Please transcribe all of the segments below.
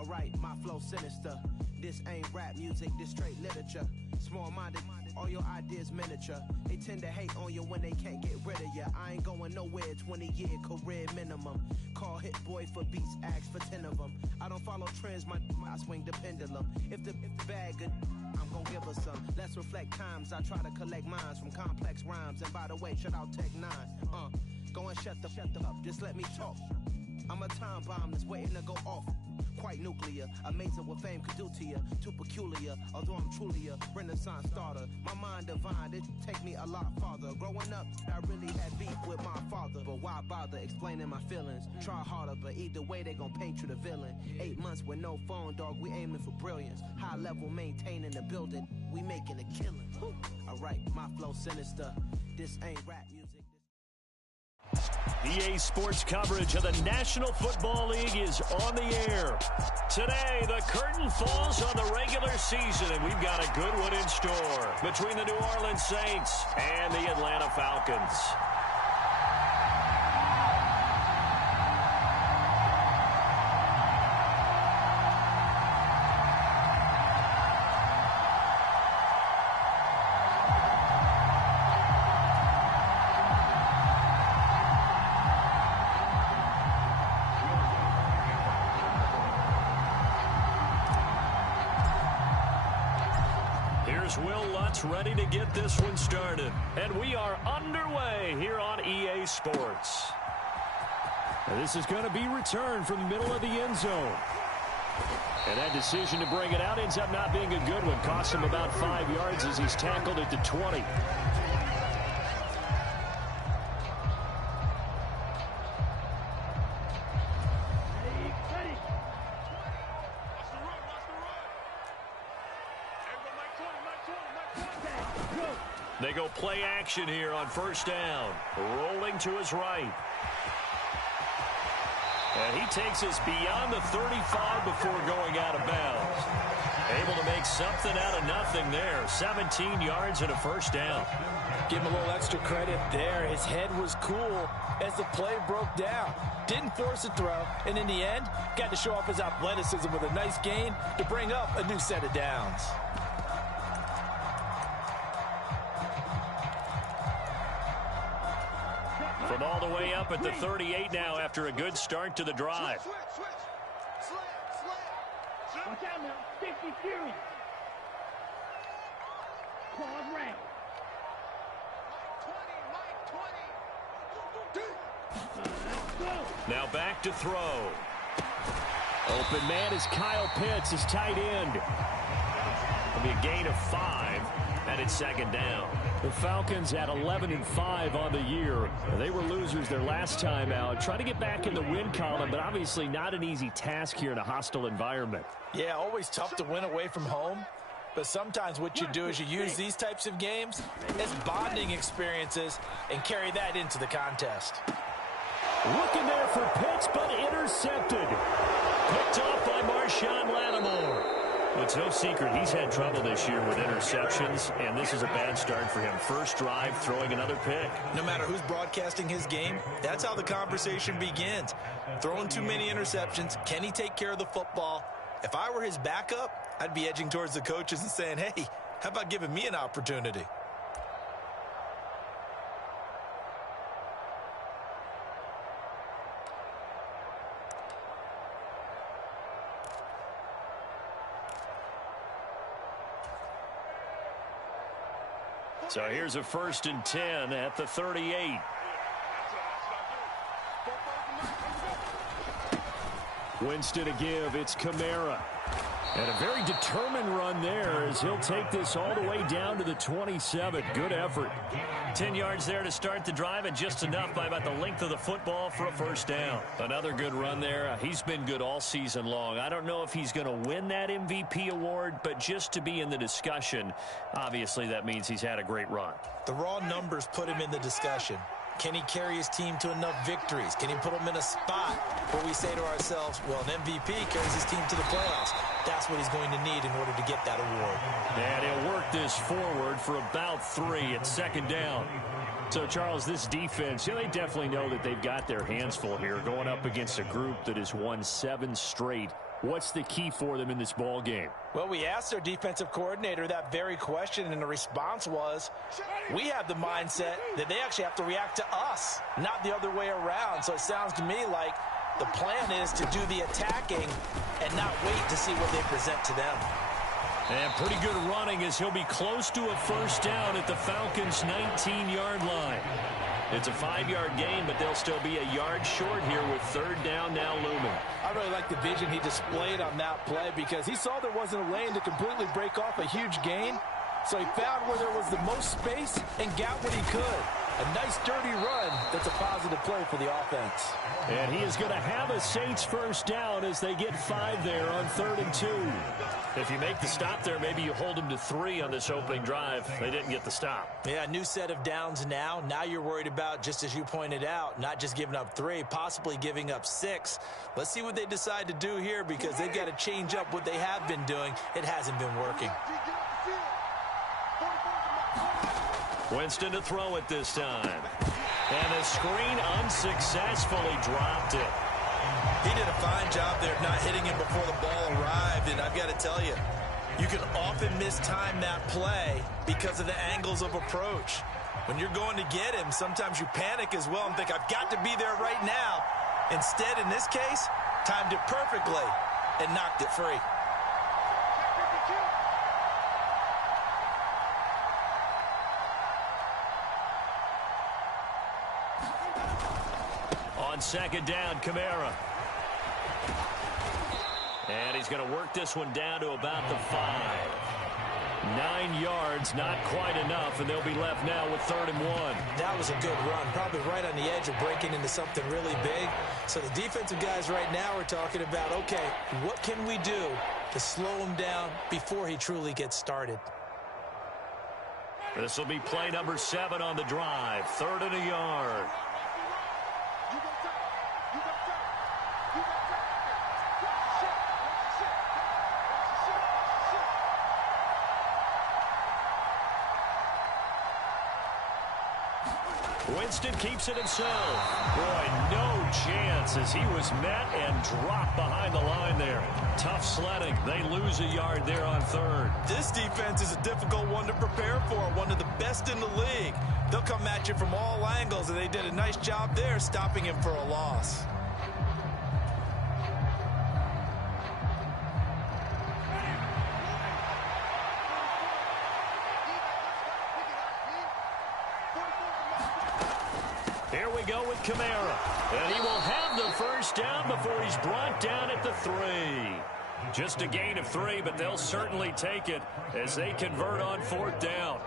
Alright, my flow sinister. This ain't rap music, this straight literature. Small-minded, all your ideas miniature. They tend to hate on you when they can't get rid of you. I ain't going nowhere, 20-year career minimum. Call Hit Boy for beats, ask for 10 of them. I don't follow trends, I swing the pendulum. If the bag good, I'm gon' give her some. Let's reflect times, I try to collect minds from complex rhymes. And by the way, shout out Tech 9. Go and shut the up, just let me talk. I'm a time bomb that's waiting to go off. Quite nuclear, amazing what fame could do to you. Too peculiar, although I'm truly a renaissance starter. My mind divine, it take me a lot farther. Growing up, I really had beef with my father. But why bother explaining my feelings? Try harder, but either way they gon' paint you the villain. 8 months with no phone, dog, we aiming for brilliance. High level maintaining the building, we making a killing. Alright, my flow sinister. This ain't rap music. EA Sports coverage of the National Football League is on the air. Today, the curtain falls on the regular season, and we've got a good one in store between the New Orleans Saints and the Atlanta Falcons. Will Lutz ready to get this one started. And we are underway here on EA Sports. And this is going to be returned from the middle of the end zone. And that decision to bring it out ends up not being a good one. Costs him about 5 yards as he's tackled at the 20. They go play action here on first down. Rolling to his right. And he takes us beyond the 35 before going out of bounds. Able to make something out of nothing there. 17 yards and a first down. Give him a little extra credit there. His head was cool as the play broke down. Didn't force a throw, and in the end, got to show off his athleticism with a nice gain to bring up a new set of downs. From all the way up at the 38 now after a good start to the drive. Watch out now. 50 Fury. Claude Ray. Now back to throw. Open man is Kyle Pitts, his tight end. It'll be a gain of 5, and it's second down. The Falcons at 11-5 on the year. They were losers their last time out. Trying to get back in the win column, but obviously not an easy task here in a hostile environment. Yeah, always tough to win away from home. But sometimes what you do is you use these types of games as bonding experiences and carry that into the contest. Looking there for Pitts, but intercepted. Picked off by Marshawn Lattimore. It's no secret he's had trouble this year with interceptions, and this is a bad start for him. First drive, throwing another pick. No matter who's broadcasting his game, that's how the conversation begins. Throwing too many interceptions, can he take care of the football? If I were his backup, I'd be edging towards the coaches and saying, hey, how about giving me an opportunity? So here's a 1st and 10 at the 38. Winston to give. It's Kamara. And a very determined run there as he'll take this all the way down to the 27. Good effort. 10 yards there to start the drive, and just enough by about the length of the football for a first down. Another good run there. He's been good all season long. I don't know if he's going to win that MVP award, but just to be in the discussion, obviously that means he's had a great run. The raw numbers put him in the discussion. Can he carry his team to enough victories? Can he put them in a spot where we say to ourselves, well, an MVP carries his team to the playoffs. That's what he's going to need in order to get that award. And he'll work this forward for about 3 at second down. So, Charles, this defense, they definitely know that they've got their hands full here, going up against a group that has won 7 straight What's the key for them in this ball game? Well, we asked their defensive coordinator that very question, and the response was, we have the mindset that they actually have to react to us, not the other way around. So it sounds to me like the plan is to do the attacking and not wait to see what they present to them. And pretty good running as he'll be close to a first down at the Falcons' 19-yard line. It's a 5-yard gain, but they'll still be a yard short here with third down now looming. I really like the vision he displayed on that play because he saw there wasn't a lane to completely break off a huge gain. So he found where there was the most space and got what he could. A nice, dirty run that's a positive play for the offense. And he is going to have a Saints first down as they get 5 there on 3rd and 2. If you make the stop there, maybe you hold them to 3 on this opening drive. They didn't get the stop. Yeah, new set of downs now. Now you're worried about, just as you pointed out, not just giving up 3, possibly giving up 6. Let's see what they decide to do here because they've got to change up what they have been doing. It hasn't been working. Winston to throw it this time. And the screen unsuccessfully dropped it. He did a fine job there of not hitting him before the ball arrived. And I've got to tell you, you can often mistime that play because of the angles of approach. When you're going to get him, sometimes you panic as well and think, I've got to be there right now. Instead, in this case, timed it perfectly and knocked it free. On second down, Kamara. And he's going to work this one down to about the 5. 9 yards, not quite enough, and they'll be left now with 3rd and 1. That was a good run, probably right on the edge of breaking into something really big. So the defensive guys right now are talking about, okay, what can we do to slow him down before he truly gets started? This will be play number 7 on the drive. 3rd and a yard. Winston keeps it himself. Boy, no chance as he was met and dropped behind the line there. Tough sledding. They lose a yard there on 3rd. This defense is a difficult one to prepare for, one of the best in the league. They'll come at you from all angles, and they did a nice job there stopping him for a loss. Here we go with Kamara. And he will have the first down before he's brought down at the 3. Just a gain of 3, but they'll certainly take it as they convert on 4th down.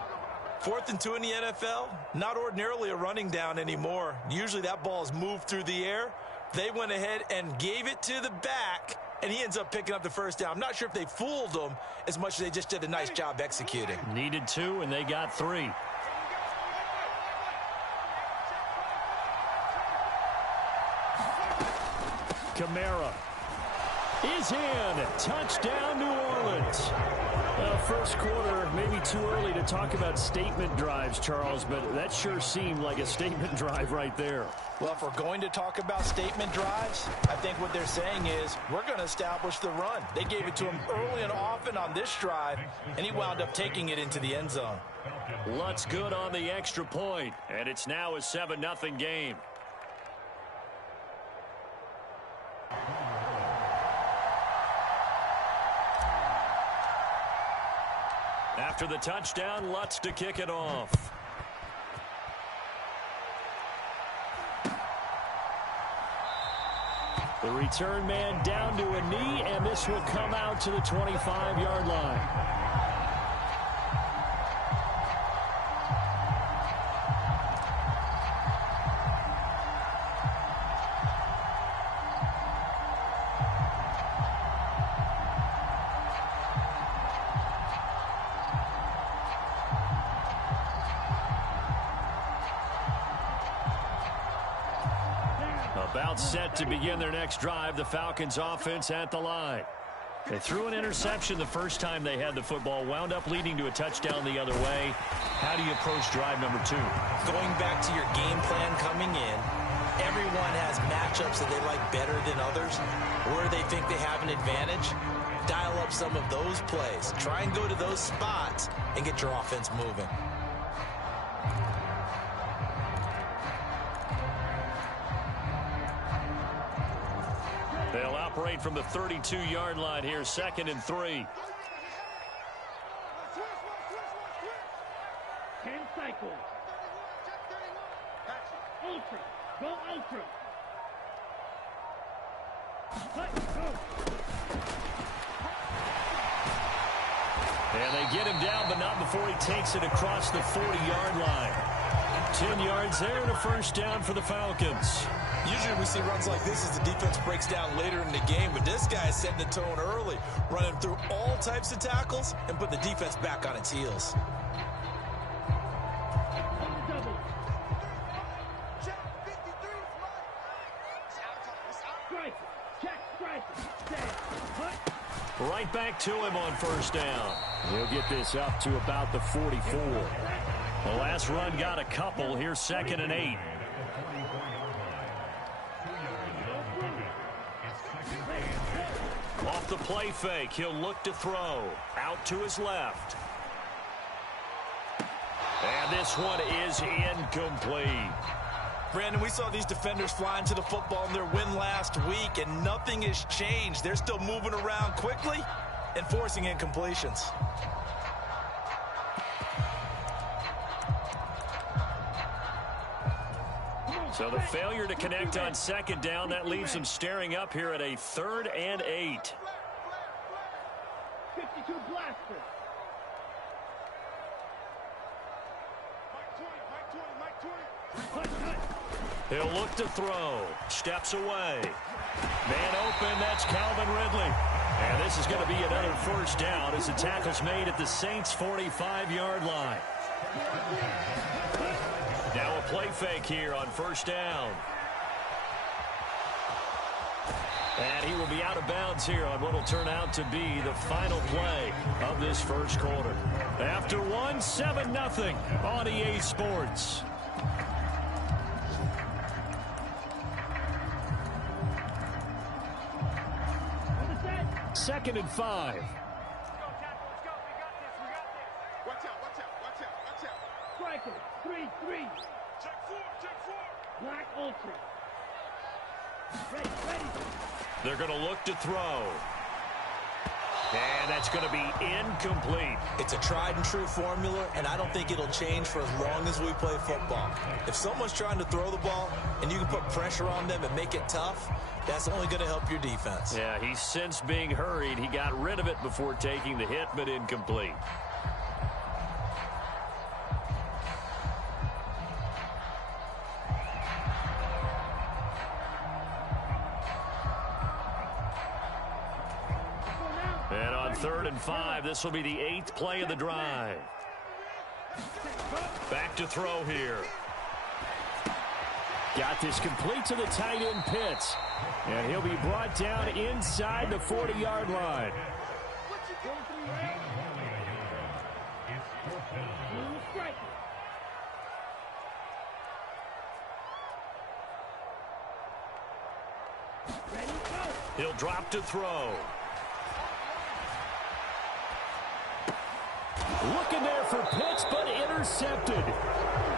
4th and 2 in the NFL, not ordinarily a running down anymore. Usually that ball is moved through the air. They went ahead and gave it to the back, and he ends up picking up the first down. I'm not sure if they fooled him as much as they just did a nice job executing. Needed 2, and they got 3. Kamara is in. Touchdown, New Orleans. First quarter, maybe too early to talk about statement drives, Charles, but that sure seemed like a statement drive right there. Well, if we're going to talk about statement drives, I think what they're saying is we're going to establish the run. They gave it to him early and often on this drive, and he wound up taking it into the end zone. Lutz good on the extra point, and it's now a 7-0 game. After the touchdown, Lutz to kick it off. The return man down to a knee, and this will come out to the 25-yard line. About set to begin their next drive, the Falcons offense at the line. They threw an interception the first time they had the football, wound up leading to a touchdown the other way. How do you approach drive number 2? Going back to your game plan coming in, Everyone has matchups that they like better than others. Where they think they have an advantage, dial up some of those plays. Try and go to those spots and get your offense moving. They'll operate from the 32-yard line here, 2nd and 3. 10 cycles. Ultra. Go ultra. Go. And they get him down, but not before he takes it across the 40-yard line. 10 yards there and a first down for the Falcons. Usually we see runs like this as the defense breaks down later in the game, but this guy is setting the tone early, running through all types of tackles and putting the defense back on its heels. Right back to him on first down. He'll get this up to about the 44. The last run got a couple. Here's 2nd and 8. Off the play fake, he'll look to throw. Out to his left. And this one is incomplete. Brandon, we saw these defenders flying to the football in their win last week, and nothing has changed. They're still moving around quickly and forcing incompletions. So the failure to connect on 2nd down, that leaves them staring up here at a 3rd and 8. 52 blaster. He'll look to throw. Steps away. Man open, that's Calvin Ridley. And this is going to be another first down as the tackle's made at the Saints' 45-yard line. Now a play fake here on first down. And he will be out of bounds here on what will turn out to be the final play of this first quarter. After 7-0 on EA Sports. Second and 5. Striker, 3-3. Check 4. Black ultra. Ready. They're going to look to throw. And that's going to be incomplete. It's a tried and true formula, and I don't think it'll change for as long as we play football. If someone's trying to throw the ball and you can put pressure on them and make it tough, that's only going to help your defense. Yeah, he's since being hurried. He got rid of it before taking the hit, but incomplete. And on 3rd and 5, this will be the 8th play of the drive. Back to throw here. Got this complete to the tight end Pitts. And he'll be brought down inside the 40-yard line. He'll drop to throw. Looking there for Pitts, but intercepted.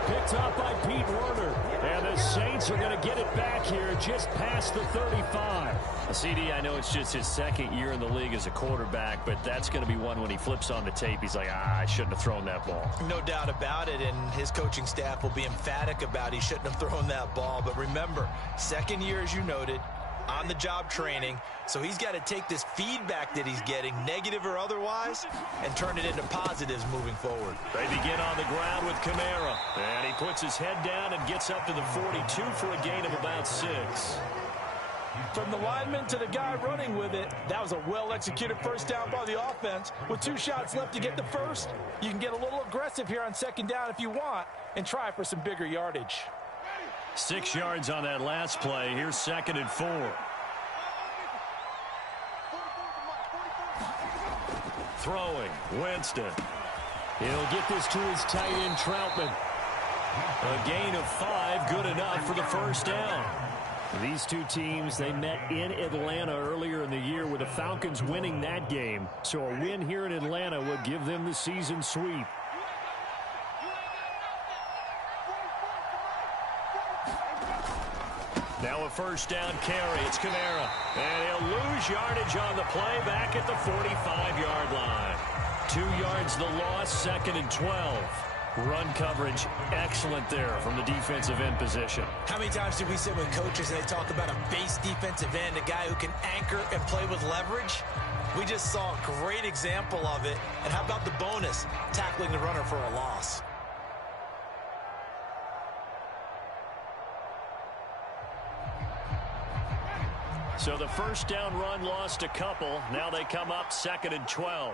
Picked up by Pete Werner. And the Saints are going to get it back here just past the 35. CD, I know it's just his 2nd year in the league as a quarterback, but that's going to be one when he flips on the tape. He's like, I shouldn't have thrown that ball. No doubt about it, and his coaching staff will be emphatic about he shouldn't have thrown that ball. But remember, 2nd year, as you noted, on-the-job training, so he's got to take this feedback that he's getting, negative or otherwise, and turn it into positives moving forward. They begin on the ground with Kamara, and he puts his head down and gets up to the 42 for a gain of about 6. From the lineman to the guy running with it, that was a well-executed first down by the offense. With 2 shots left to get the first, you can get a little aggressive here on 2nd down if you want and try for some bigger yardage. 6 yards on that last play. Here's 2nd and 4. Throwing, Winston. He'll get this to his tight end, Troutman. A gain of 5, good enough for the first down. These two teams, they met in Atlanta earlier in the year with the Falcons winning that game. So a win here in Atlanta would give them the season sweep. Now a first down carry. It's Kamara. And he'll lose yardage on the play back at the 45-yard line. 2 yards the loss, 2nd and 12. Run coverage, excellent there from the defensive end position. How many times did we sit with coaches and they talk about a base defensive end, a guy who can anchor and play with leverage? We just saw a great example of it. And how about the bonus, tackling the runner for a loss? So the first down run lost a couple. Now they come up 2nd and 12.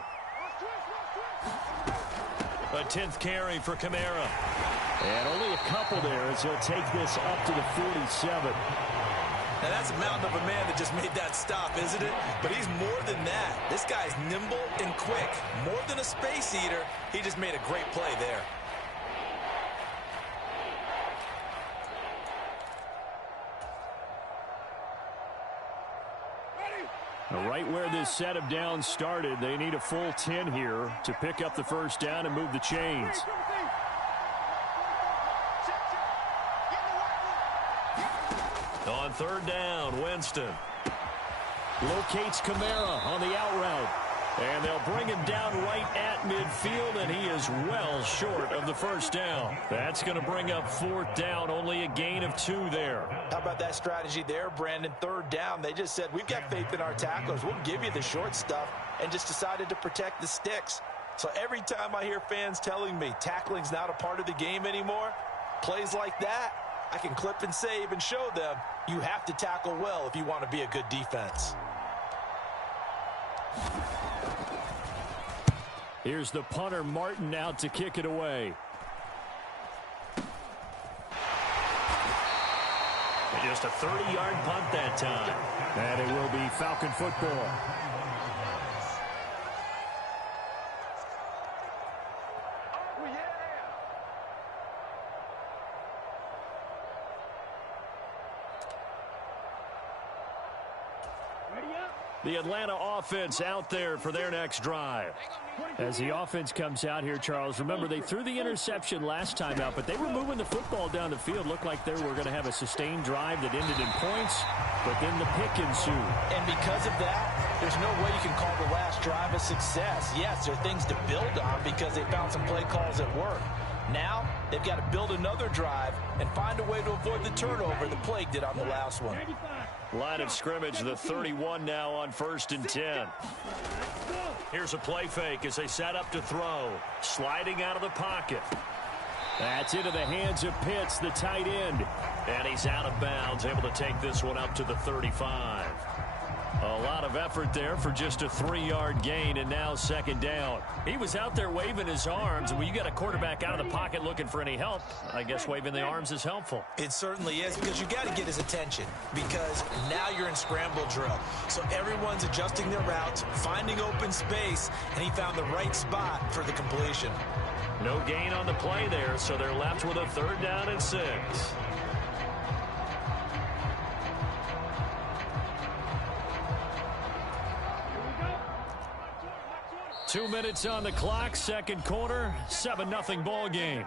A 10th carry for Kamara. And only a couple there as he'll take this up to the 47. Now that's a mountain of a man that just made that stop, isn't it? But he's more than that. This guy's nimble and quick. More than a space eater, he just made a great play there. Right where this set of downs started, they need a full 10 here to pick up the first down and move the chains. On 3rd down, Winston locates Kamara on the out route. And they'll bring him down right at midfield, and he is well short of the first down. That's going to bring up 4th down, only a gain of 2 there. How about that strategy there, Brandon? 3rd down, they just said, we've got faith in our tacklers. We'll give you the short stuff, and just decided to protect the sticks. So every time I hear fans telling me tackling's not a part of the game anymore, plays like that, I can clip and save and show them you have to tackle well if you want to be a good defense. Here's the punter, Martin, out to kick it away. And just a 30-yard punt that time. And it will be Falcon football. The Atlanta offense out there for their next drive. As the offense comes out here, Charles, remember they threw the interception last time out, but they were moving the football down the field. Looked like they were going to have a sustained drive that ended in points, but then the pick ensued. And because of that, there's no way you can call the last drive a success. Yes, there are things to build on because they found some play calls at work. Now, they've got to build another drive and find a way to avoid the turnover the plague did on the last one. Line of scrimmage, the 31 now on 1st and 10. Here's a play fake as they set up to throw. Sliding out of the pocket. That's into the hands of Pitts, the tight end. And he's out of bounds, able to take this one up to the 35. A lot of effort there for just a 3-yard gain, and now 2nd down. He was out there waving his arms, and when you got a quarterback out of the pocket looking for any help, I guess waving the arms is helpful. It certainly is, because you got to get his attention, because now you're in scramble drill. So everyone's adjusting their routes, finding open space, and he found the right spot for the completion. No gain on the play there, so they're left with a 3rd down and 6. 2 minutes on the clock, 2nd quarter, 7-0 ball game.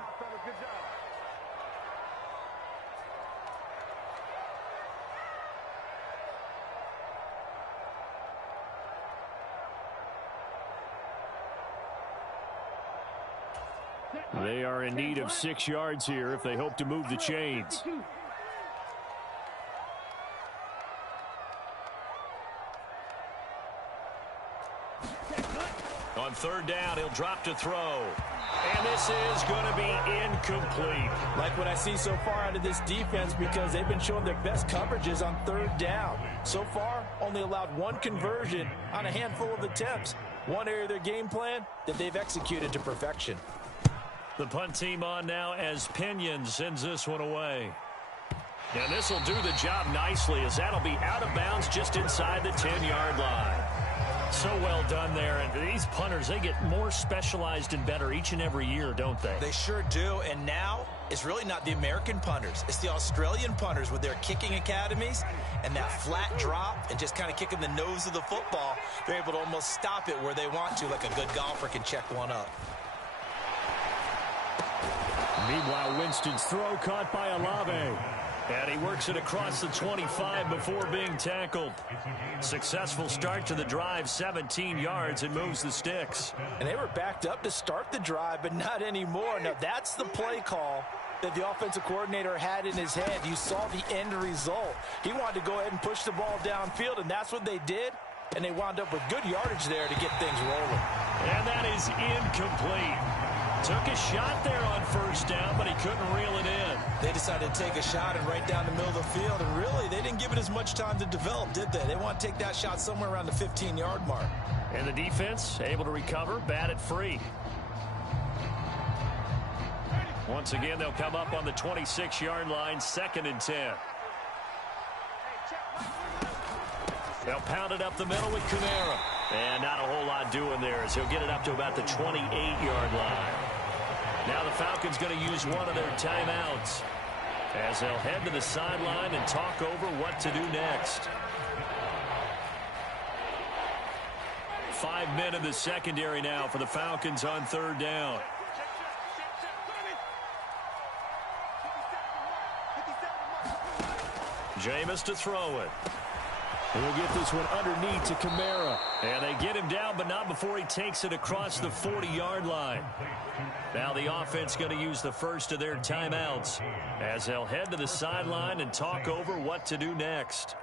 They are in need of 6 yards here if they hope to move the chains. On 3rd down, he'll drop to throw. And this is going to be incomplete. Like what I see so far out of this defense, because they've been showing their best coverages on 3rd down. So far, only allowed 1 conversion on a handful of attempts. One area of their game plan that they've executed to perfection. The punt team on now as Pinion sends this one away. And this will do the job nicely, as that'll be out of bounds just inside the 10-yard line. So well done there. And these punters, they get more specialized and better each and every year, don't they? They sure do. And now It's really not the American punters. It's the Australian punters with their kicking academies and that flat drop and just kind of kicking the nose of the football. They're able to almost stop it where they want to, like a good golfer can check one up. Meanwhile, Winston's throw caught by Olave. And he works it across the 25 before being tackled. Successful start to the drive, 17 yards, and moves the sticks. And they were backed up to start the drive, but not anymore. Now, that's the play call that the offensive coordinator had in his head. You saw the end result. He wanted to go ahead and push the ball downfield, and that's what they did. And they wound up with good yardage there to get things rolling. And that is incomplete. Took a shot there on first down, but he couldn't reel it in. They decided to take a shot and right down the middle of the field, and really, they didn't give it as much time to develop, did they? They want to take that shot somewhere around the 15-yard mark. And the defense able to recover, batted free. Once again, they'll come up on the 26-yard line, 2nd and 10. They'll pound it up the middle with Kamara. And not a whole lot doing there as he'll get it up to about the 28-yard line. Now the Falcons going to use one of their timeouts as they'll head to the sideline and talk over what to do next. 5 men in the secondary now for the Falcons on 3rd down. Jameis to throw it. He'll get this one underneath to Kamara. And they get him down, but not before he takes it across the 40-yard line. Now the offense going to use the first of their timeouts as they'll head to the sideline and talk over what to do next.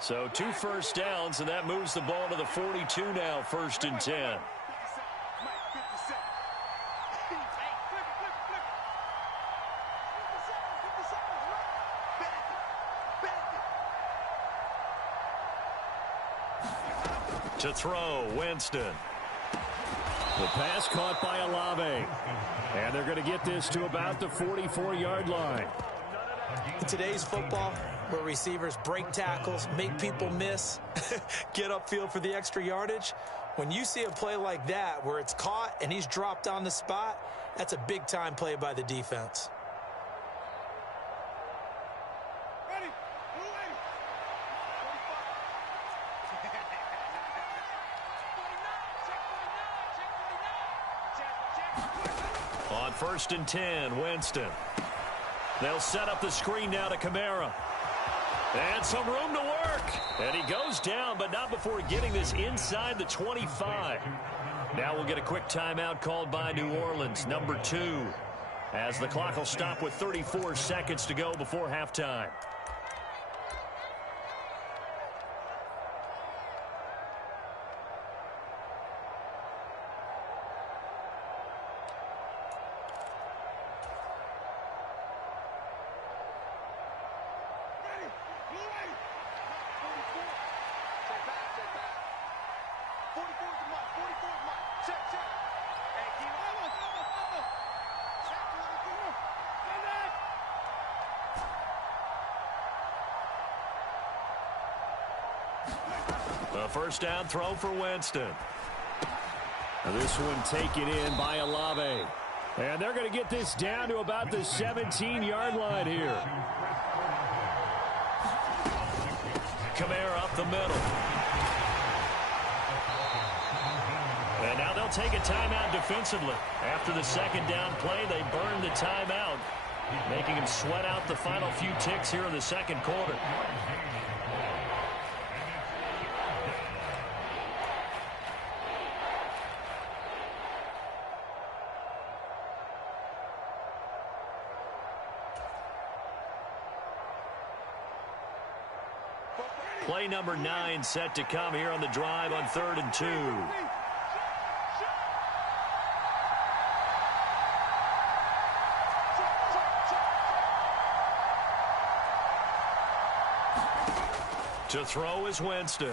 So 2 first downs, and that moves the ball to the 42 now, 1st and 10. To throw, Winston. The pass caught by Olave. And they're going to get this to about the 44-yard line. In today's football, where receivers break tackles, make people miss, get upfield for the extra yardage, when you see a play like that where it's caught and he's dropped on the spot, that's a big-time play by the defense. On 1st and 10, Winston. They'll set up the screen now to Kamara. And some room to work. And he goes down, but not before getting this inside the 25. Now we'll get a quick timeout called by New Orleans, number 2, as the clock will stop with 34 seconds to go before halftime. A first down throw for Winston. This one taken in by Olave. And they're going to get this down to about the 17-yard line here. Kamara up the middle. And now they'll take a timeout defensively. After the 2nd down play, they burn the timeout, making him sweat out the final few ticks here in the 2nd quarter. Play number 9 set to come here on the drive on 3rd and 2. To throw is Winston.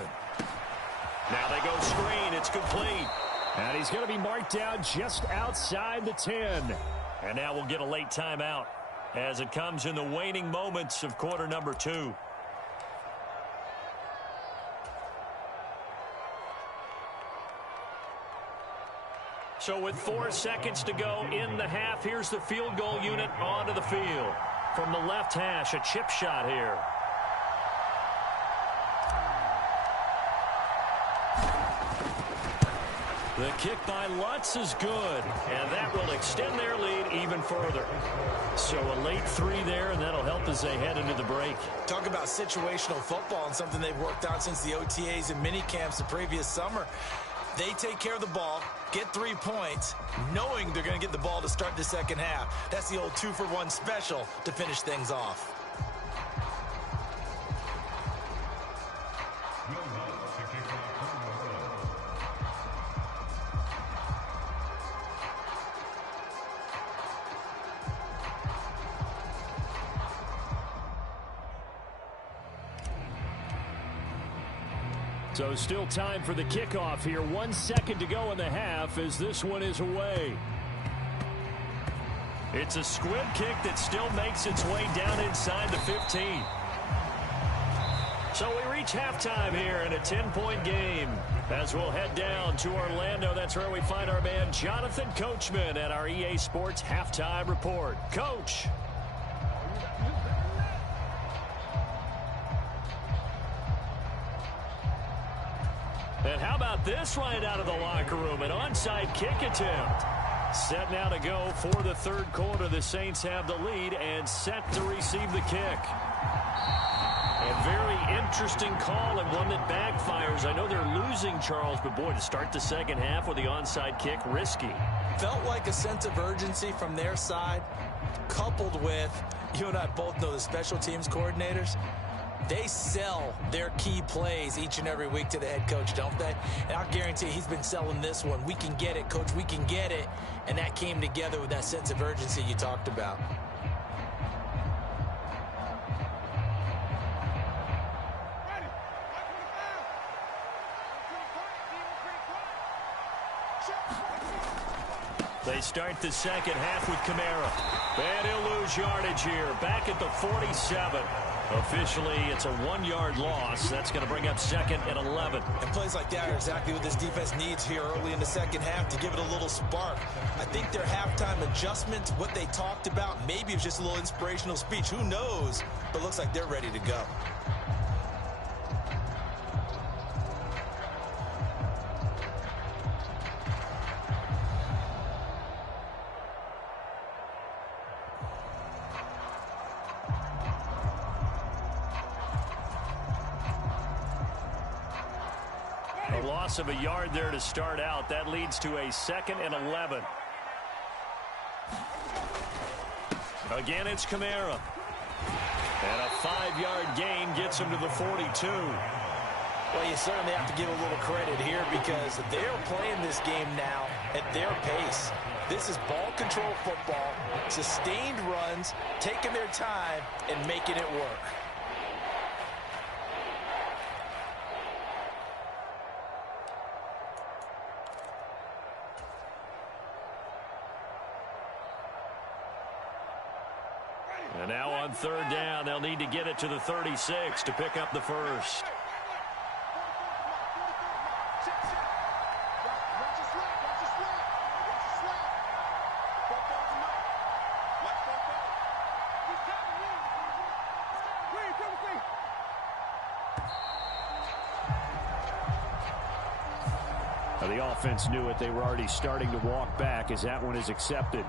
Now they go screen. It's complete. And he's going to be marked down just outside the 10. And now we'll get a late timeout as it comes in the waning moments of quarter number 2. So with 4 seconds to go in the half, here's the field goal unit onto the field. From the left hash, a chip shot here. The kick by Lutz is good, and that will extend their lead even further. So a late 3 there, and that'll help as they head into the break. Talk about situational football and something they've worked on since the OTAs and mini camps the previous summer. They take care of the ball, get 3 points, knowing they're going to get the ball to start the second half. That's the old 2-for-1 special to finish things off. So still time for the kickoff here. 1 second to go in the half as this one is away. It's a squib kick that still makes its way down inside the 15. So we reach halftime here in a 10-point game. As we'll head down to Orlando, that's where we find our man Jonathan Coachman at our EA Sports Halftime Report. Coach. And how about this right out of the locker room? An onside kick attempt. Set now to go for the third quarter. The Saints have the lead and set to receive the kick. A very interesting call and one that backfires. I know they're losing, Charles, but boy, to start the second half with the onside kick, risky. Felt like a sense of urgency from their side, coupled with, you and I both know the special teams coordinators. They sell their key plays each and every week to the head coach, don't they? And I'll guarantee he's been selling this one. We can get it, coach. We can get it. And that came together with that sense of urgency you talked about. They start the second half with Kamara. And he'll lose yardage here. Back at the 47. Officially, it's a 1-yard loss. That's going to bring up 2nd and 11. And plays like that are exactly what this defense needs here early in the second half to give it a little spark. I think their halftime adjustment, what they talked about, maybe it was just a little inspirational speech. Who knows? But looks like they're ready to go. Loss of a yard there to start out. That leads to a 2nd and 11. Again, it's Kamara. And a 5-yard gain gets him to the 42. Well, you certainly have to give a little credit here because they're playing this game now at their pace. This is ball control football, sustained runs, taking their time, and making it work. And now on 3rd down, they'll need to get it to the 36 to pick up the first. Now the offense knew it. They were already starting to walk back as that one is accepted.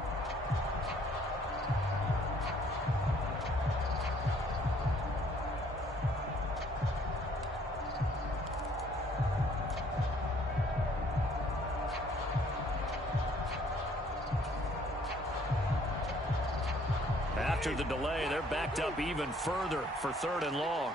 After the delay, they're backed up even further for 3rd and long.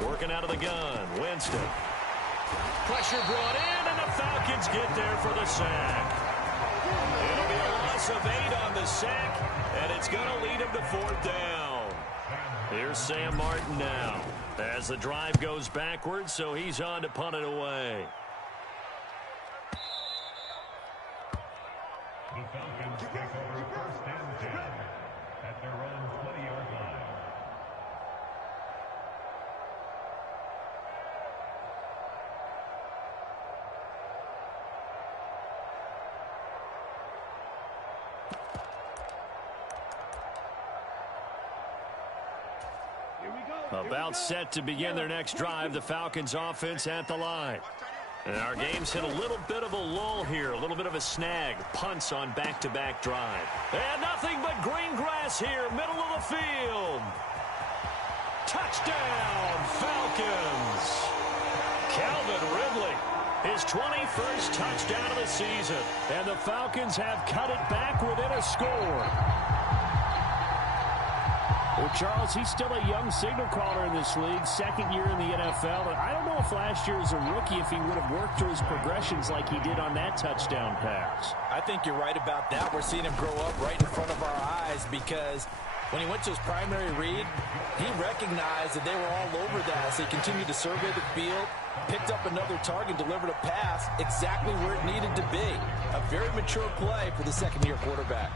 Working out of the gun, Winston. Pressure brought in, and the Falcons get there for the sack. It'll be a loss of 8 on the sack, and it's going to lead him to 4th down. Here's Sam Martin now as the drive goes backwards, so he's on to punt it away. The Falcons take over first and 10 at their own 20-yard line. About set to begin their next drive, the Falcons offense at the line. And our game's hit a little bit of a lull here, a little bit of a snag. Punts on back-to-back drive. And nothing but green grass here, middle of the field. Touchdown, Falcons. Calvin Ridley, his 21st touchdown of the season. And the Falcons have cut it back within a score. Well, Charles, he's still a young signal caller in this league, second year in the NFL. And I don't know if last year as a rookie, if he would have worked through his progressions like he did on that touchdown pass. I think you're right about that. We're seeing him grow up right in front of our eyes because when he went to his primary read, he recognized that they were all over that. So he continued to survey the field, picked up another target, delivered a pass exactly where it needed to be. A very mature play for the second-year quarterback.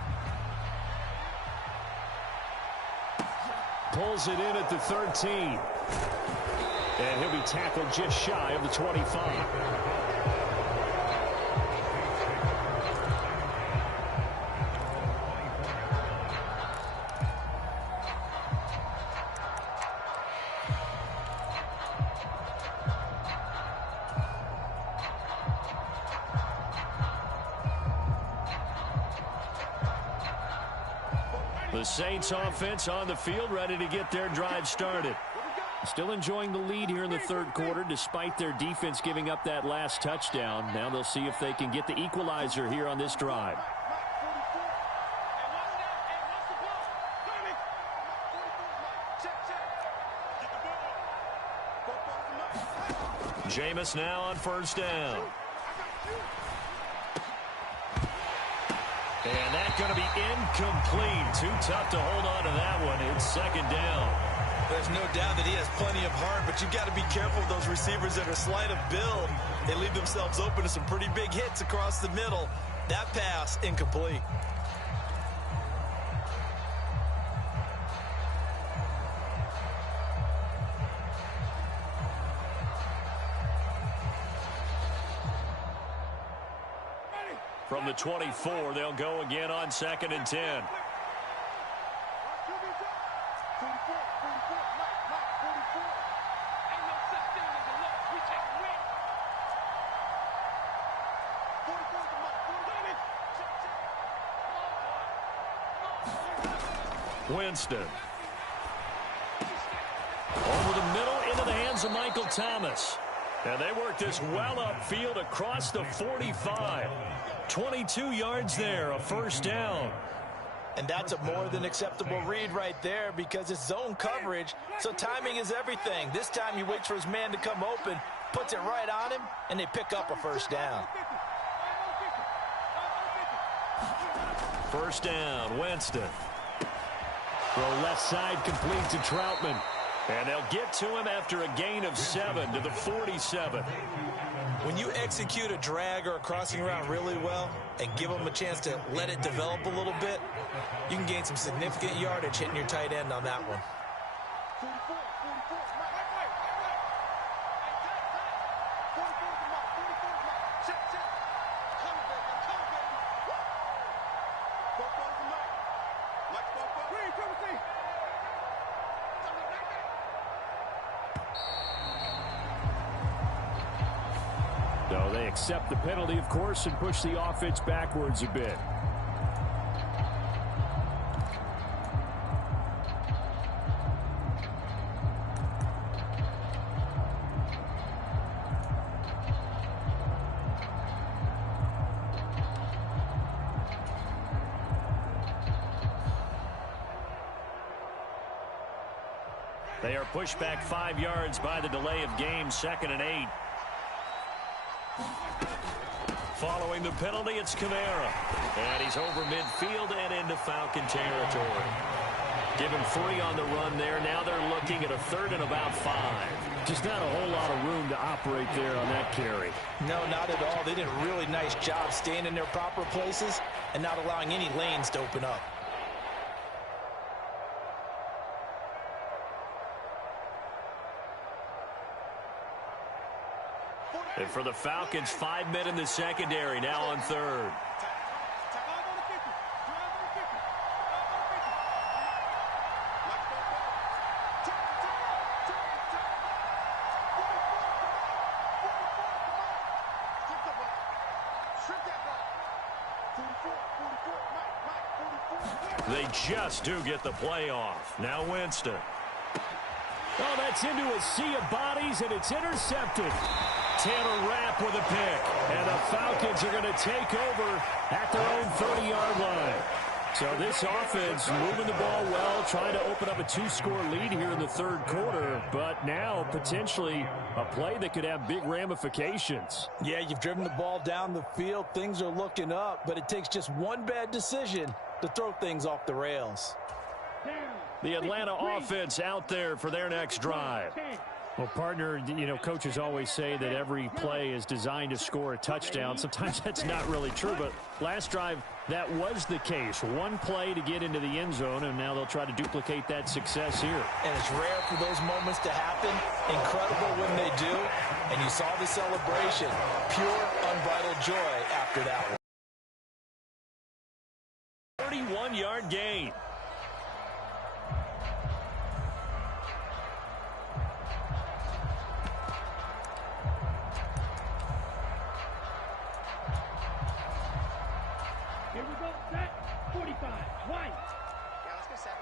Pulls it in at the 13. And he'll be tackled just shy of the 25. The Saints offense on the field, ready to get their drive started. Still enjoying the lead here in the third quarter, despite their defense giving up that last touchdown. Now they'll see if they can get the equalizer here on this drive. Jameis now on first down. And that's going to be incomplete. Too tough to hold on to that one. It's second down. There's no doubt that he has plenty of heart, but you've got to be careful of those receivers that are slight of build. They leave themselves open to some pretty big hits across the middle. That pass, incomplete. From the 24, they'll go again on second and 10. Winston. Over the middle into the hands of Michael Thomas. And they work this well upfield across the 45. 22 yards there, a first down. And that's a more than acceptable read right there because it's zone coverage, so timing is everything. This time he waits for his man to come open, puts it right on him, and they pick up a first down. First down, Winston. Throw left side complete to Troutman. And they'll get to him after a gain of 7 to the 47. When you execute a drag or a crossing route really well and give them a chance to let it develop a little bit, you can gain some significant yardage hitting your tight end on that one. So they accept the penalty, of course, and push the offense backwards a bit. They are pushed back 5 yards by the delay of game, 2nd and 8. Following the penalty, it's Kamara. And he's over midfield and into Falcon territory. Give him 3 on the run there. Now they're looking at a 3rd and about 5. Just not a whole lot of room to operate there on that carry. No, not at all. They did a really nice job staying in their proper places and not allowing any lanes to open up. And for the Falcons, 5 men in the secondary, now on 3rd. They just do get the play off. Now Winston. Oh, that's into a sea of bodies, and it's intercepted. Taylor Rapp with a pick. And the Falcons are going to take over at their own 30-yard line. So this offense moving the ball well, trying to open up a 2-score lead here in the 3rd quarter, but now potentially a play that could have big ramifications. Yeah, you've driven the ball down the field. Things are looking up, but it takes just one bad decision to throw things off the rails. The Atlanta offense out there for their next drive. Well, partner, you know, coaches always say that every play is designed to score a touchdown. Sometimes that's not really true, but last drive, that was the case. One play to get into the end zone, and now they'll try to duplicate that success here. And it's rare for those moments to happen. Incredible when they do. And you saw the celebration. Pure, unbridled joy after that one. 31-yard gain. Here we go, set, 45, right. Yeah, let's go set.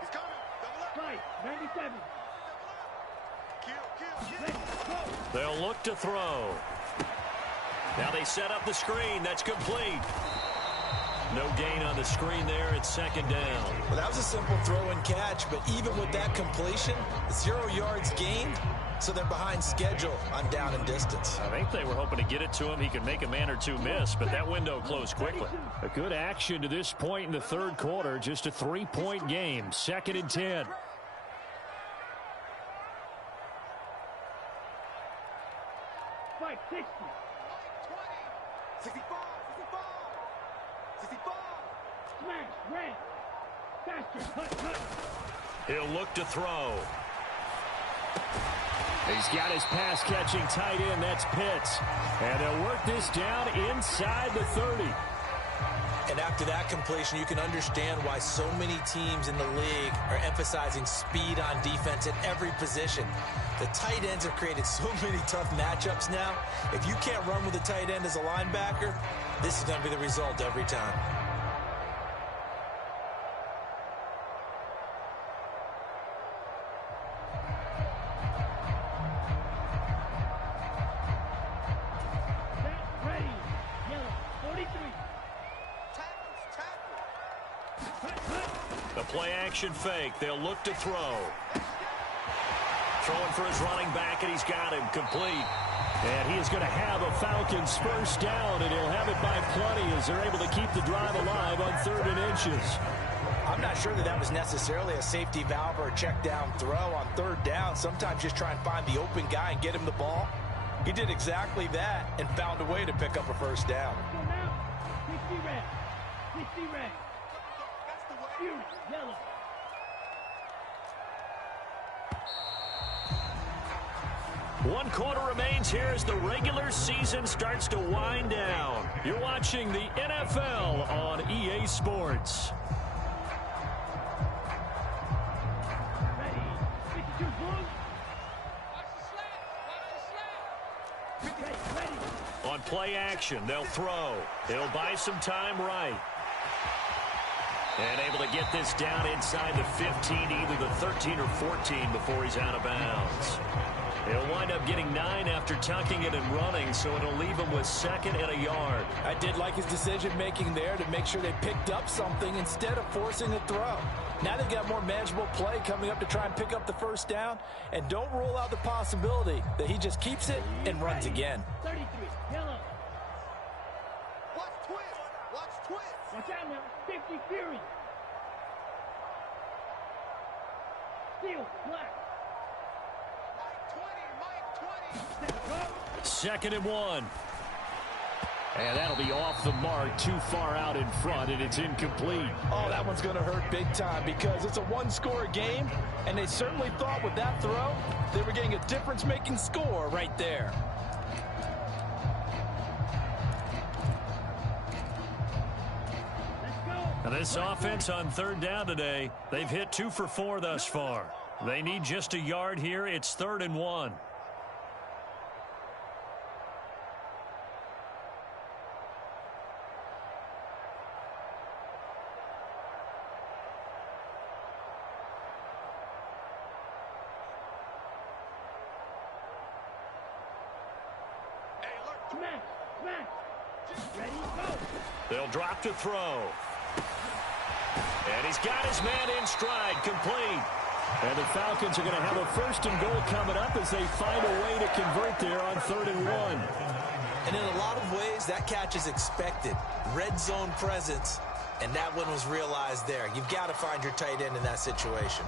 He's coming, double up. Right, 97. Kill. Ready, go. They'll look to throw. Now they set up the screen. That's complete. No gain on the screen there. It's 2nd down. Well, that was a simple throw and catch, but even with that completion, 0 yards gained, so they're behind schedule on down and distance. I think they were hoping to get it to him. He could make a man or two miss, but that window closed quickly. A good action to this point in the 3rd quarter. Just a 3-point game. 2nd and 10. Fight, 60. 65. Smash, red. Faster, cut. He'll look to throw. He's got his pass-catching tight end. That's Pitts. And they'll work this down inside the 30. And after that completion, you can understand why so many teams in the league are emphasizing speed on defense at every position. The tight ends have created so many tough matchups now. If you can't run with a tight end as a linebacker, this is going to be the result every time. Play-action fake. They'll look to throw. Throwing for his running back, and he's got him complete. And he is going to have a Falcons first down, and he'll have it by plenty as they're able to keep the drive alive on 3rd and inches. I'm not sure that was necessarily a safety valve or a check down throw on 3rd down. Sometimes just try and find the open guy and get him the ball. He did exactly that and found a way to pick up a first down. So now, 60 red. 60 red. Yellow. One quarter remains here as the regular season starts to wind down. You're watching the NFL on EA Sports. Ready. 52 blue. Ready. On play action, they'll throw. They'll buy some time right. And able to get this down inside the 15, either the 13 or 14 before he's out of bounds. He'll wind up getting 9 after tucking it and running, so it'll leave him with 2nd and a yard. I did like his decision-making there to make sure they picked up something instead of forcing a throw. Now they've got more manageable play coming up to try and pick up the first down, and don't rule out the possibility that he just keeps it and runs again. 33, yellow. Watch twist. Watch out now, 50 Fury. Steal. Black. Second and 1. And that'll be off the mark, too far out in front, and it's incomplete. Oh, that one's going to hurt big time because it's a one-score game, and they certainly thought with that throw they were getting a difference-making score right there. Now this offense on third down today, they've hit 2 for 4 thus far. They need just a yard here. It's 3rd and 1. They'll drop to throw. And he's got his man in stride, complete. And the Falcons are going to have a 1st and goal coming up as they find a way to convert there on 3rd and 1. And in a lot of ways, that catch is expected. Red zone presence, and that one was realized there. You've got to find your tight end in that situation.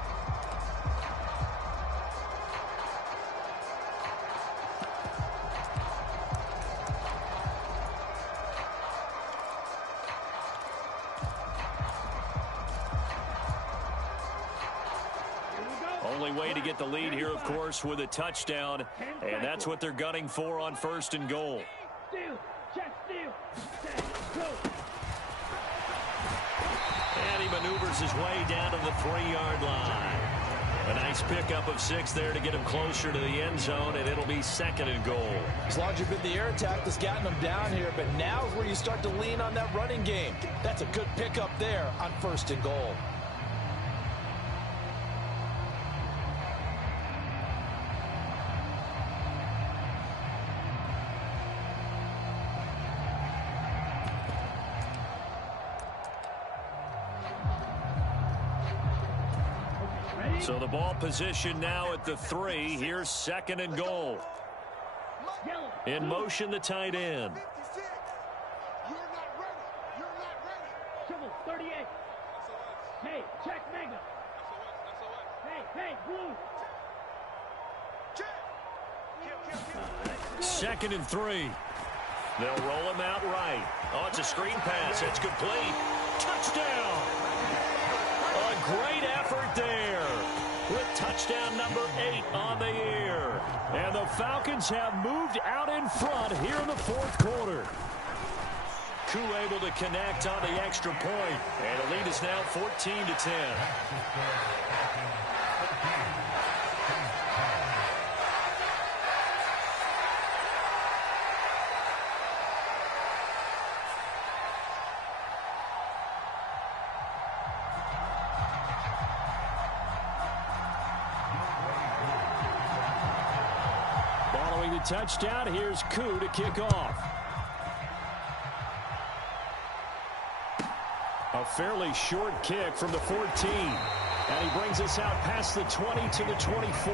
Only way to get the lead here, of course, with a touchdown. And that's what they're gunning for on 1st and goal. And he maneuvers his way down to the 3-yard line. A nice pickup of 6 there to get him closer to the end zone, and it'll be 2nd and goal. As long as you've been the air attack that's gotten them down here, but now is where you start to lean on that running game. That's a good pickup there on 1st and goal. So the ball position now at the 3. Here's 2nd and goal. In motion, the tight end. You're not ready. You're not ready. Triple 38. Hey, check mega. Hey, blue. Check. 2nd and 3. They'll roll him out right. Oh, it's a screen pass. It's complete. Touchdown. A great effort there with touchdown number 8 on the year. And the Falcons have moved out in front here in the 4th quarter. Koo able to connect on the extra point. And the lead is now 14-10. Touchdown. Here's Koo to kick off. A fairly short kick from the 14. And he brings us out past the 20 to the 24.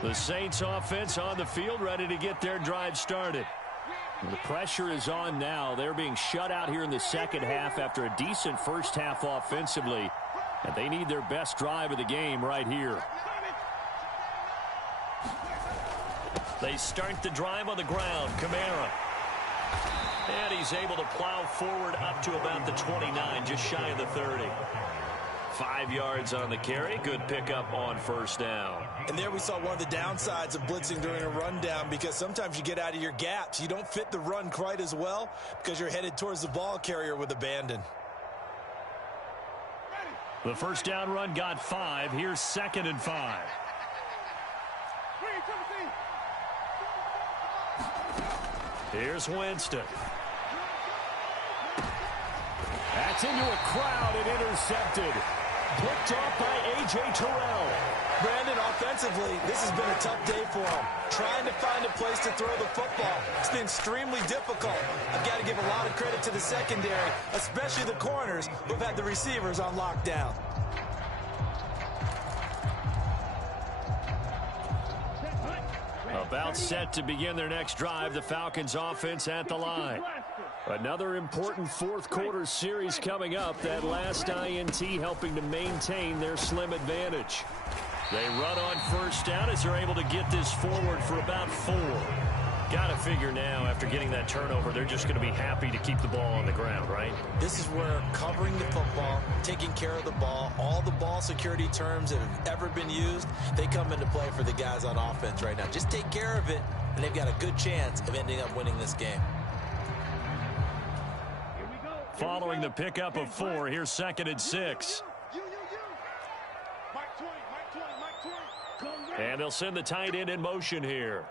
The Saints offense on the field, ready to get their drive started. The pressure is on now. They're being shut out here in the second half after a decent first half offensively. And they need their best drive of the game right here. They start the drive on the ground. Kamara. And he's able to plow forward up to about the 29, just shy of the 30. 5 yards on the carry. Good pickup on 1st down. And there we saw one of the downsides of blitzing during a rundown, because sometimes you get out of your gaps. You don't fit the run quite as well because you're headed towards the ball carrier with abandon. The 1st down run got 5. Here's 2nd and 5. Here's Winston. That's into a crowd and intercepted. Picked off by A.J. Terrell. Brandon, offensively, this has been a tough day for him. Trying to find a place to throw the football. It's been extremely difficult. I've got to give a lot of credit to the secondary, especially the corners who've had the receivers on lockdown. About set to begin their next drive, the Falcons offense at the line. Another important fourth quarter series coming up. That last INT helping to maintain their slim advantage. They run on first down as they're able to get this forward for about 4. Got to figure now, after getting that turnover, they're just going to be happy to keep the ball on the ground, right? This is where covering the football, taking care of the ball, all the ball security terms that have ever been used, they come into play for the guys on offense right now. Just take care of it, and they've got a good chance of ending up winning this game. Following the pickup of 4, here's 2nd and 6. And they'll send the tight end in motion here.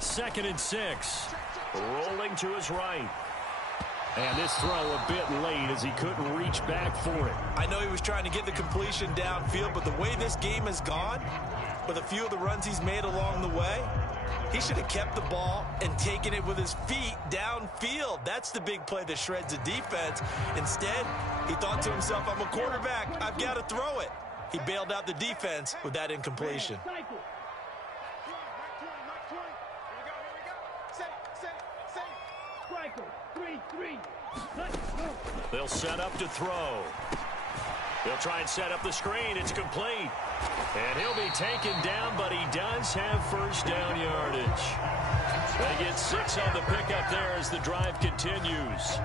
2nd and 6. Rolling to his right. And this throw a bit late as he couldn't reach back for it. I know he was trying to get the completion downfield, but the way this game has gone, with a few of the runs he's made along the way, he should have kept the ball and taken it with his feet downfield. That's the big play that shreds the defense. Instead, he thought to himself, I'm a quarterback, I've got to throw it. He bailed out the defense with that incompletion. They'll set up to throw. They'll try and set up the screen. It's complete. And he'll be taken down, but he does have first down yardage. They get 6 on the pickup there as the drive continues.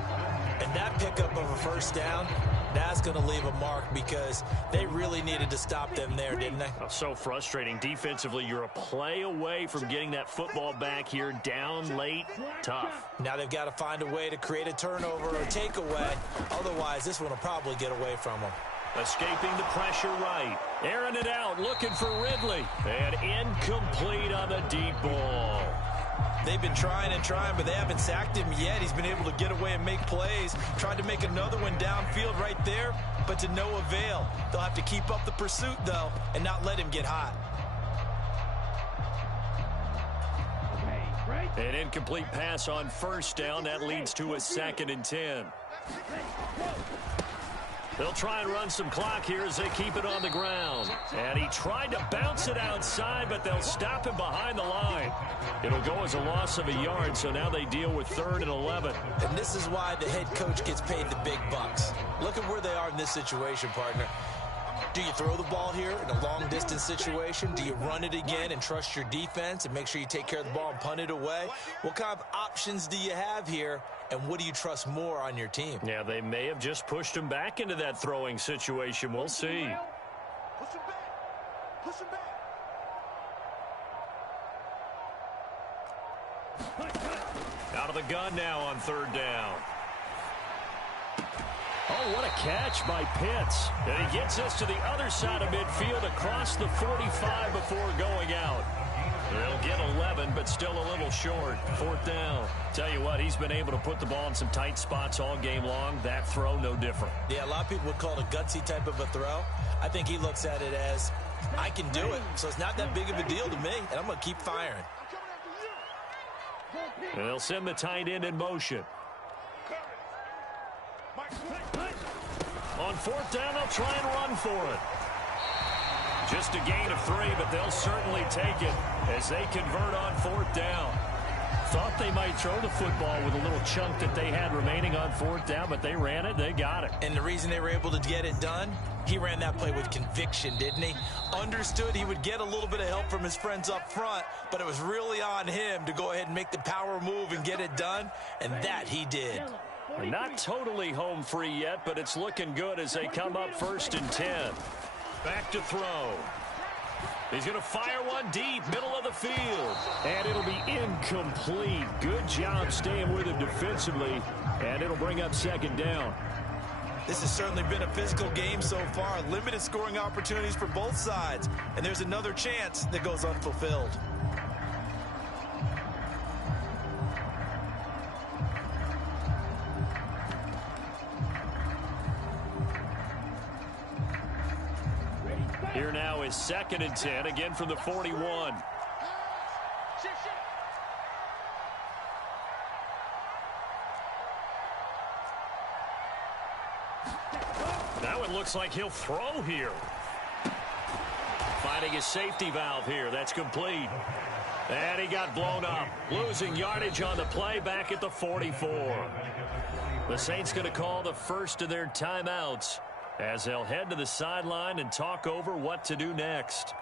And that pickup of a first down, that's going to leave a mark because they really needed to stop them there, didn't they? So frustrating. Defensively, you're a play away from getting that football back here down late. Tough. Now they've got to find a way to create a turnover or takeaway. Otherwise, this one will probably get away from them. Escaping the pressure right. Airing it out, looking for Ridley. And incomplete on the deep ball. They've been trying and trying, but they haven't sacked him yet. He's been able to get away and make plays. Tried to make another one downfield right there, but to no avail. They'll have to keep up the pursuit, though, and not let him get hot. An incomplete pass on first down. That leads to a 2nd and 10. They'll try and run some clock here as they keep it on the ground. And he tried to bounce it outside, but they'll stop him behind the line. It'll go as a loss of a yard, so now they deal with 3rd and 11. And this is why the head coach gets paid the big bucks. Look at where they are in this situation, partner. Do you throw the ball here in a long-distance situation? Do you run it again and trust your defense and make sure you take care of the ball and punt it away? What kind of options do you have here, and what do you trust more on your team? Yeah, they may have just pushed him back into that throwing situation. We'll see. Push him back. Push him back. Out of the gun now on 3rd down. Oh, what a catch by Pitts. And he gets us to the other side of midfield across the 45 before going out. They'll get 11, but still a little short. 4th down. Tell you what, he's been able to put the ball in some tight spots all game long. That throw, no different. Yeah, a lot of people would call it a gutsy type of a throw. I think he looks at it as, I can do it, so it's not that big of a deal to me, and I'm going to keep firing. And they'll send the tight end in motion. On 4th down, they'll try and run for it. Just a gain of 3, but they'll certainly take it as they convert on 4th down. Thought they might throw the football with a little chunk that they had remaining on 4th down, but they ran it, they got it. And the reason they were able to get it done, he ran that play with conviction, didn't he? Understood he would get a little bit of help from his friends up front, but it was really on him to go ahead and make the power move and get it done, and that he did. Not totally home free yet, but it's looking good as they come up 1st and 10. Back to throw. He's going to fire one deep, middle of the field. And it'll be incomplete. Good job staying with him defensively. And it'll bring up 2nd down. This has certainly been a physical game so far. Limited scoring opportunities for both sides. And there's another chance that goes unfulfilled. Here now is 2nd and 10, again from the 41. Now it looks like he'll throw here. finding his safety valve here. That's complete. And he got blown up, losing yardage on the play back at the 44. The Saints going to call the first of their timeouts as they'll head to the sideline and talk over what to do next.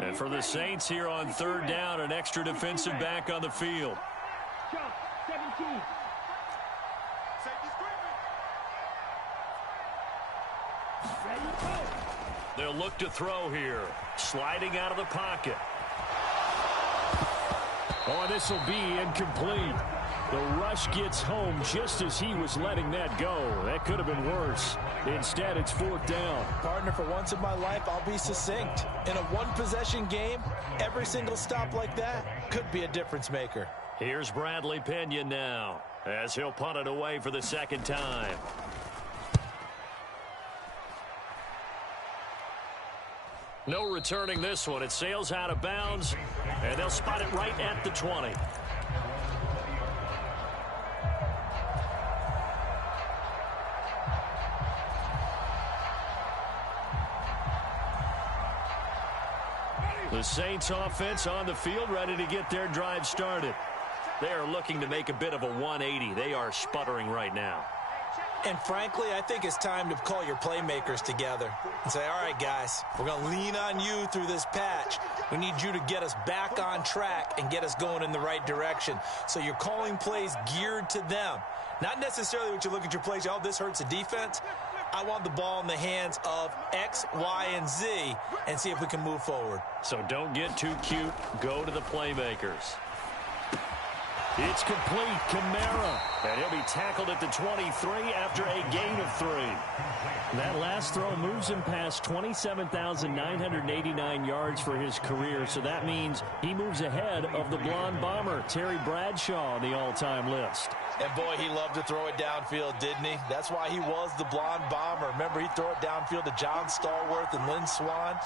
And for the Saints here on third down, an extra defensive back on the field. Jump, 17. Safety screaming. Ready, go. They'll look to throw here. Sliding out of the pocket. Oh, this will be incomplete. The rush gets home just as he was letting that go. That could have been worse. Instead, it's fourth down. Partner, for once in my life, I'll be succinct. In a one-possession game, every single stop like that could be a difference maker. Here's Bradley Pinion now as he'll punt it away for the second time. No returning this one. It sails out of bounds, and they'll spot it right at the 20. The Saints offense on the field, ready to get their drive started. They are looking to make a bit of a 180. They are sputtering right now. And frankly, I think it's time to call your playmakers together and say, all right, guys, we're going to lean on you through this patch. We need you to get us back on track and get us going in the right direction. So you're calling plays geared to them. Not necessarily what you look at your plays, oh, this hurts the defense. I want the ball in the hands of X, Y, and Z and see if we can move forward. So don't get too cute. Go to the playmakers. It's complete. Kamara. And he'll be tackled at the 23 after a gain of 3. That last throw moves him past 27,989 yards for his career, so that means he moves ahead of the blonde bomber, Terry Bradshaw, on the all-time list. And boy, he loved to throw it downfield, didn't he? That's why he was the blonde bomber. Remember, he'd throw it downfield to John Stallworth and Lynn Swann.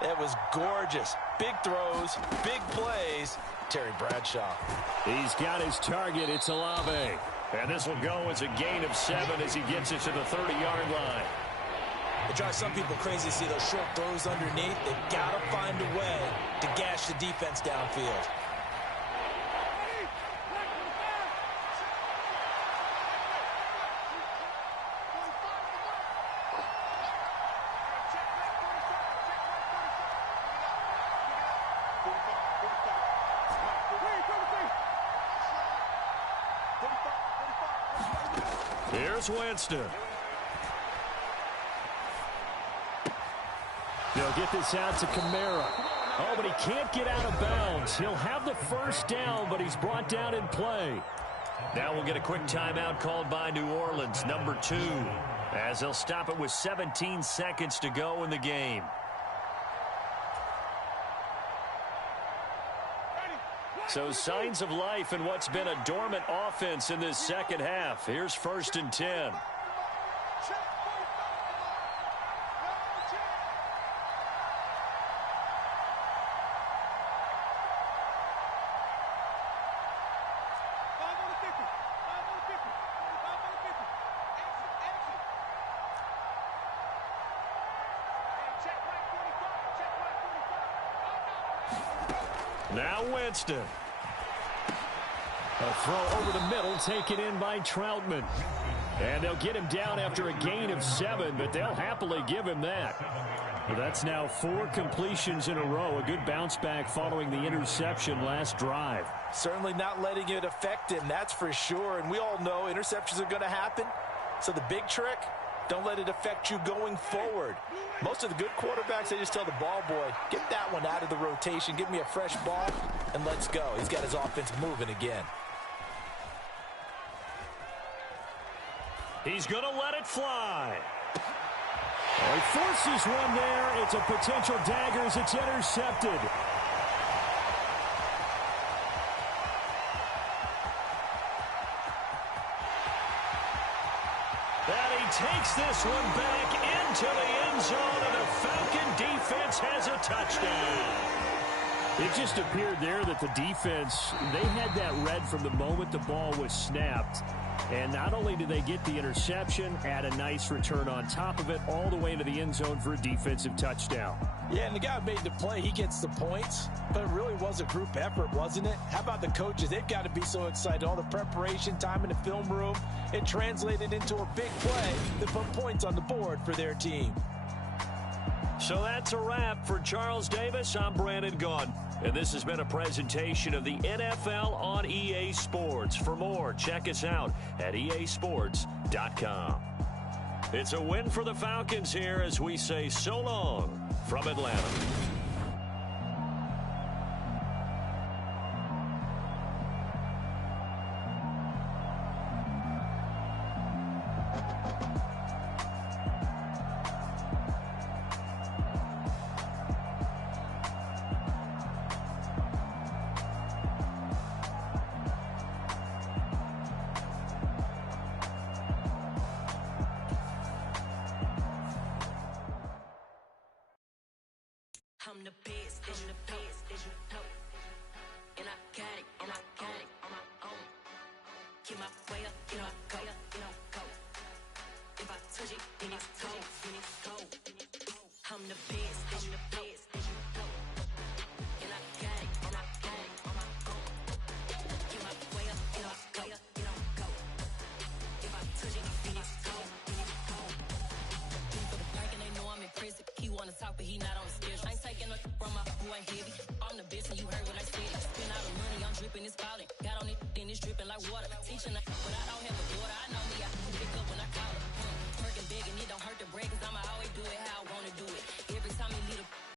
It was gorgeous. Big throws, big plays. Terry Bradshaw. He's got his target. It's Olave. And this will go as a gain of 7 as he gets it to the 30-yard line. It drives some people crazy to see those short throws underneath. They've got to find a way to gash the defense downfield. Here's Winston. They'll get this out to Kamara. Oh, but he can't get out of bounds. He'll have the first down, but he's brought down in play. Now we'll get a quick timeout called by New Orleans, number 2, as they'll stop it with 17 seconds to go in the game. So signs of life in what's been a dormant offense in this second half. Here's 1st and 10. Now Winston. A throw over the middle taken in by Troutman. And they'll get him down after a gain of 7, but they'll happily give him that. Well, that's now 4 completions in a row. A good bounce back following the interception last drive. Certainly not letting it affect him, that's for sure. And we all know interceptions are going to happen. So the big trick, don't let it affect you going forward. Most of the good quarterbacks, they just tell the ball boy, get that one out of the rotation, give me a fresh ball, and let's go. He's got his offense moving again. He's going to let it fly. Oh, he forces one there. It's a potential dagger as it's intercepted. takes this one back into the end zone, and the Falcon defense has a touchdown. It just appeared there that the defense, they had that read from the moment the ball was snapped. And not only did they get the interception, add a nice return on top of it, all the way into the end zone for a defensive touchdown. Yeah, and the guy made the play. He gets the points. But it really was a group effort, wasn't it? How about the coaches? They've got to be so excited. All the preparation time in the film room, it translated into a big play that put points on the board for their team. So that's a wrap for Charles Davis. I'm Brandon Gaudin, and this has been a presentation of the NFL on EA Sports. For more, check us out at easports.com. It's a win for the Falcons here as we say so long from Atlanta. I'm the best, and you know. And I got it on my own. Get my way up, go. If I touch it, then it's go. I'm the best, and you know. And I got it on my own. Get my way up, go. If I touch it, then it's go. For the park and they know I'm impressive. He wanna talk, but he not on the schedule. I ain't taking no from my who ain't heavy. I'm the best and you heard what I said. Spend all the money, I'm dripping, it's falling. Got on it, then it's dripping like water. Teaching but I